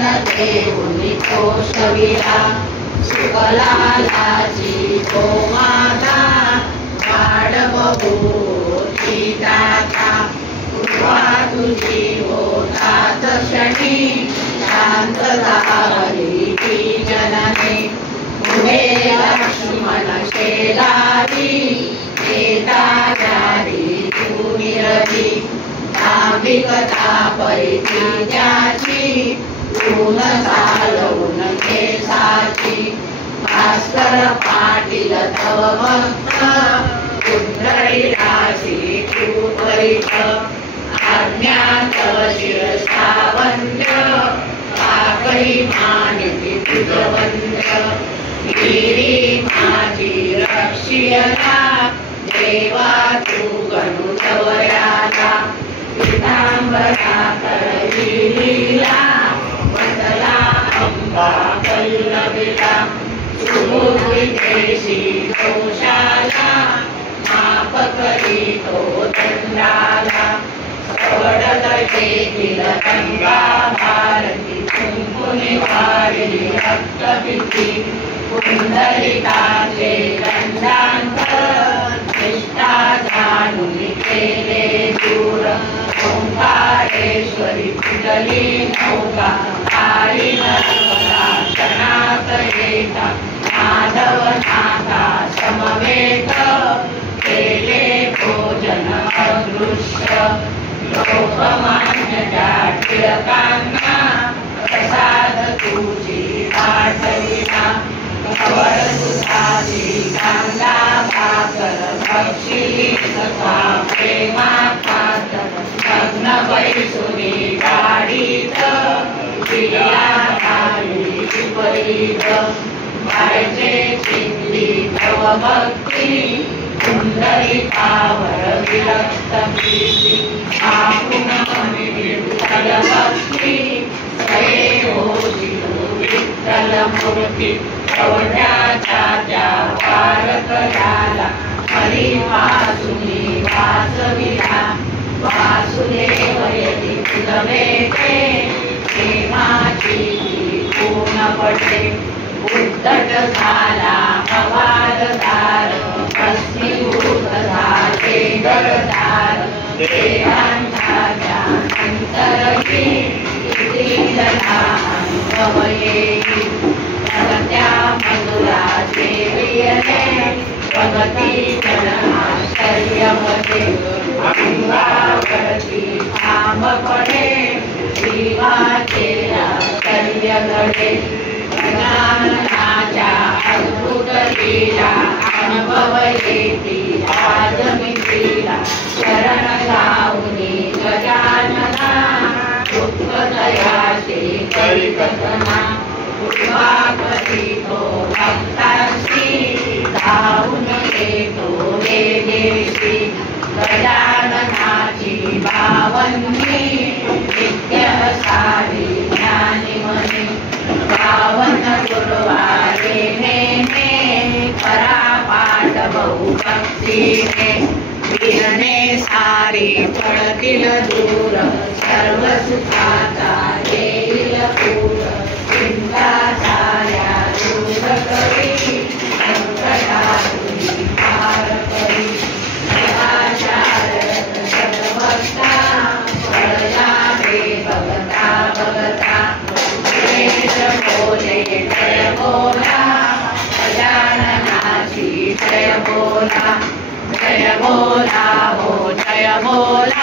मन देऊनी कोशविला सुकलालाची तो माता पाडवभूती दाता कृपा तुझी होतात क्षणी शांततारी ती जननी पुढे लक्ष्मण शेजारी सीता जारी तू निरती धार्मिकता परित्याची ऊन चालवून केसाची भास्कर पाटील तव भक्त कुंडळीराशी तू परित आज्ञात शिरसावंद्य पाकळी मानिती तुझवंद्य गिरी माझी रक्षियला देवा तू गणुतवयाला पीतांबरा करवी लीला वदला अंबा पल्लविला सुभूषी दोषाला माप करी तो दंडाला सवडत येतील गंगा भारती कुंकुनी वारी रक्तपिती पुंडलिकाचे दंडांतर निष्ठा जाणून केले दूर ओंकारेश्वरी तुझली नौका तारी क्षणात येता माधव नाथा समवेत केले भोजन अदृश्य लोकमान्य टिळकांना प्रसाद तुझी पाठविला खबर सुखाची कांदा भाकर भक्षिली सखा प्रेमात लग्न बैसुनी गाडीत जिया झाली विपरीत पाहिजे चिंती तव भक्ती कुंडलिकावर विरक्त प्रीती आपण विठ्ठल भक्ती सये होती विठ्ठल मूर्ती कवड्याच्या त्या वारकऱ्याला हरिवासुनी वासविला वासुदेव यदि तुझवेते प्रेमाची पूर्ण पडे उद्धट झाला हवालदार भस्मीभूत झाले गरदार देहांच्या अंतरही किती जला अनुभव येईल त्या मधुरा देवीयने प्रगती जन आश्चर्यमध्ये अंगावरती थांब पडे जीवाचे आश्चर्य घडे गजाननाच्या अद्भुत लीला अनुभव येती आज मी तिला शरण जाऊनी गजानना उत्तदयाचे करिकथना कृपाकरी तो भक्तांशी धावून येतो देशी गजाननाची भावनी नित्य सारी ज्ञानी मनी पावन गुरुवारे नेमे परापाठ बहुभक्तीने वीरने सारी पडतील दूर सर्व सुखाचा येईल पूर चिंता साऱ्या दूर करी संकटातून पार करी सदाचारक सद्भक्ता पडला रे भगता भगता जय बोले जय बोला गजाननाची जय बोला हो जय बोला